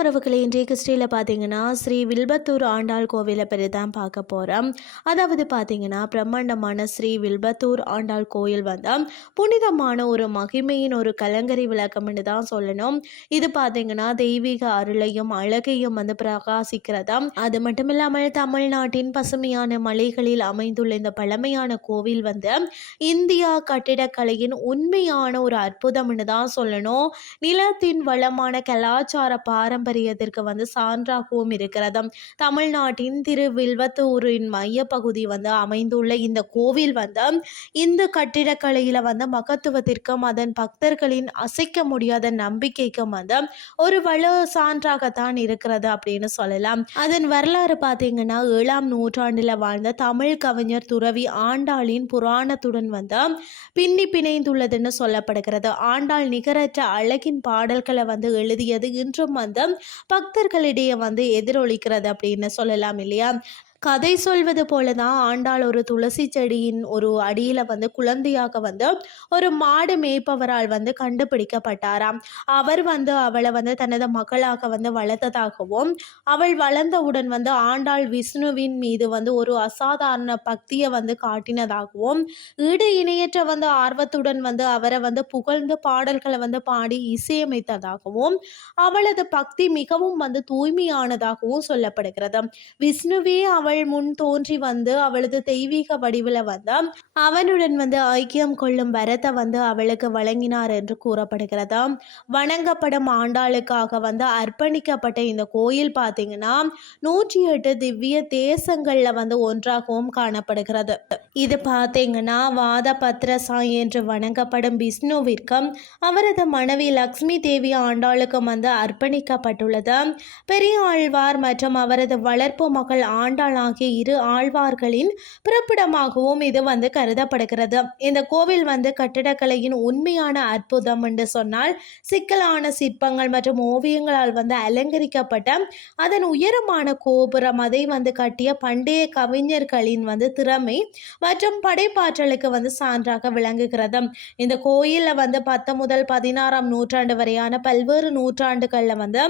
உறவுகளை. இன்றைய கிறிஸ்டியில் பார்த்தீங்கன்னா ஸ்ரீ வில்பத்தூர் ஆண்டாள் கோவிலை பற்றி தான் பார்க்க போகிறோம் அதாவது பார்த்தீங்கன்னா பிரம்மாண்டமான ஸ்ரீ வில்பத்தூர் ஆண்டாள் கோயில் வந்து புனிதமான ஒரு மகிமையின் ஒரு கலங்கரை விளக்கம்னு தான் சொல்லணும். இது பார்த்தீங்கன்னா தெய்வீக அருளையும் அழகையும் வந்து பிரகாசிக்கிறதாம் அது மட்டும் இல்லாமல் தமிழ்நாட்டின் பசுமையான மலைகளில் அமைந்துள்ள இந்த பழமையான கோவில் வந்து இந்தியா கட்டிடக்கலையின் உண்மையான ஒரு அற்புதம்னு தான் சொல்லணும். நிலத்தின் வளமான கலாச்சார பாரம்பரியத்திற்கு வந்து சான்றாகவும் இருக்கிறது. தமிழ்நாட்டின் திருவில்வத்தூரின் மையப்பகுதி வந்து அமைந்துள்ள இந்த கோவில் வந்து இந்து கட்டிடக்கலையில் வந்து மகத்துவத்திற்கும் அதன் பக்தர்களின் அசைக்க முடியாத நம்பிக்கைக்கும் வந்து ஒரு வள சான்றாகத்தான் இருக்கிறது அப்படின்னு சொல்லலாம். அதன் வரலாறு பார்த்தீங்கன்னா ஏழாம் நூற்றாண்டில் வாழ்ந்த தமிழ் கவிஞர் துறவி ஆண்டாளின் புராணத்துடன் வந்து பின்னி பிணைந்துள்ளதுன்னு சொல்லப்படுகிறது. ஆண்டாள் நிகரற்ற அழகின் பாடல்களை வந்து எழுதியது இன்றும் வந்து பக்தர்களிடையே வந்து எதிரொலிக்கிறது அப்படின்னு சொல்லலாம் இல்லையா? கதை சொல்வது போல தான் ஆண்டாள் ஒரு துளசி செடியின் ஒரு அடியில் வந்து குழந்தையாக வந்து ஒரு மாடு மேய்ப்பவரால் வந்து கண்டுபிடிக்கப்பட்டாராம். அவர் வந்து அவளை வந்து தனது மகளாக வந்து வளர்த்ததாகவும் அவள் வளர்ந்தவுடன் வந்து ஆண்டாள் விஷ்ணுவின் மீது வந்து ஒரு அசாதாரண பக்தியை வந்து காட்டினதாகவும் ஈடு இணையற்ற வந்து ஆர்வத்துடன் வந்து அவரை வந்து புகழ்ந்து பாடல்களை வந்து பாடி இசையமைத்ததாகவும் அவளது பக்தி மிகவும் வந்து தூய்மையானதாகவும் சொல்லப்படுகிறது. விஷ்ணுவே அவள் முன் தோன்றி வந்து அவளது தெய்வீக வடிவில் வந்து அவனுடன் வந்து ஐக்கியம் கொள்ளும் வரத்தை வந்து அவளுக்கு வழங்கினார் என்று கூறப்படுகிறது. வணங்கப்படும் ஆண்டாளுக்காக வந்து அர்ப்பணிக்கப்பட்ட இந்த கோயில் பார்த்தீங்கன்னா நூற்றி எட்டு திவ்ய தேசங்களில் வந்து ஒன்றாகவும் காணப்படுகிறது. இது பார்த்தீங்கன்னா வாத பத்ரசாய் என்று வணங்கப்படும் விஷ்ணுவிற்கும் அவரது மனைவி லக்ஷ்மி தேவி ஆண்டாளுக்கும் வந்து அர்ப்பணிக்கப்பட்டுள்ளது. பெரிய ஆழ்வார் மற்றும் அவரது வளர்ப்பு மகள் ஆண்டாள் ஆகிய இரு ஆழ்வார்களின் பிறப்பிடமாகவும் இது வந்து கருதப்படுகிறது. இந்த கோவில் வந்து கட்டிடக்கலையின் உண்மையான அற்புதம் என்று சொன்னால் சிக்கலான சிற்பங்கள் மற்றும் ஓவியங்களால் வந்து அலங்கரிக்கப்பட்ட அதன் உயரமான கோபுரம் அதை வந்து கட்டிய பண்டைய கவிஞர்களின் வந்து திறமை மற்றும் படைப்பாற்றலுக்கு வந்து சான்றாக விளங்குகிறது. இந்த கோயிலில் வந்து பத்து முதல் பதினாறாம் நூற்றாண்டு வரையான பல்வேறு நூற்றாண்டுகளில் வந்து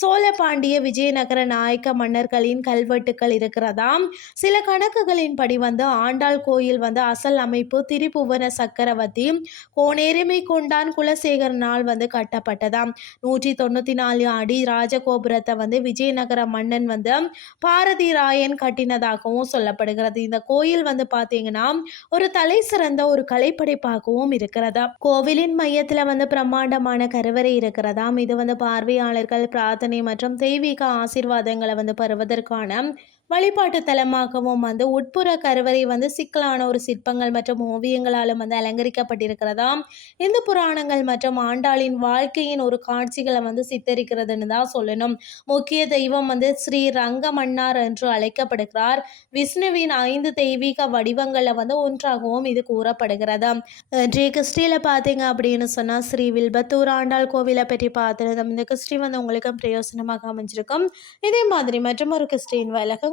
சோழ பாண்டிய விஜயநகர நாயக்க மன்னர்களின் கல்வெட்டுக்கள் தான் சில கணக்குகளின்படி வந்து ஆண்டாள் கோயில் வந்து அசல் அமைப்பு திரிபுவன சக்கரவர்த்தி கோனேரிமை கொண்டான் குலசேகரனால் வந்து கட்டப்பட்டதாம். நூற்றி தொண்ணூற்றி நாலு அடி ராஜகோபுரத்தை வந்து விஜயநகர மன்னன் வந்து பாரதி ராயன் கட்டினதாகவும் சொல்லப்படுகிறது. இந்த கோயில் வந்து பார்த்தீங்கன்னா ஒரு தலை சிறந்த ஒரு கலைப்படைப்பாகவும் இருக்கிறதா. கோவிலின் மையத்தில் வந்து பிரம்மாண்டமான கருவறை இருக்கிறதாம். இது வந்து பார்வையாளர்கள் பிரார்த்தனை மற்றும் தெய்வீக ஆசீர்வாதங்களை வந்து பெறுவதற்கான வழிபாட்டு தலமாகவும் வந்து உட்புற கருவறை வந்து சிக்கலான ஒரு சிற்பங்கள் மற்றும் ஓவியங்களாலும் வந்து அலங்கரிக்கப்பட்டிருக்கிறதாம். இந்த புராணங்கள் மற்றும் ஆண்டாளின் வாழ்க்கையின் ஒரு காட்சிகளை வந்து சித்தரிக்கிறதுன்னு தான் சொல்லணும். முக்கிய தெய்வம் வந்து ஸ்ரீ ரங்கமன்னார் என்று அழைக்கப்படுகிறார். விஷ்ணுவின் ஐந்து தெய்வீக வடிவங்களில் வந்து ஒன்றாகவும் இது கூறப்படுகிறது இன்றைய கிறிஸ்டியில் பார்த்தீங்க அப்படின்னு சொன்னால் ஸ்ரீ வில்பத்தூர் ஆண்டாள் கோவிலை பற்றி பார்த்துருந்தோம். இந்த கிறிஸ்டி வந்து உங்களுக்கு பிரயோசனமாக அமைஞ்சிருக்கும். இதே மாதிரி மற்றும் ஒரு கிறிஸ்டின்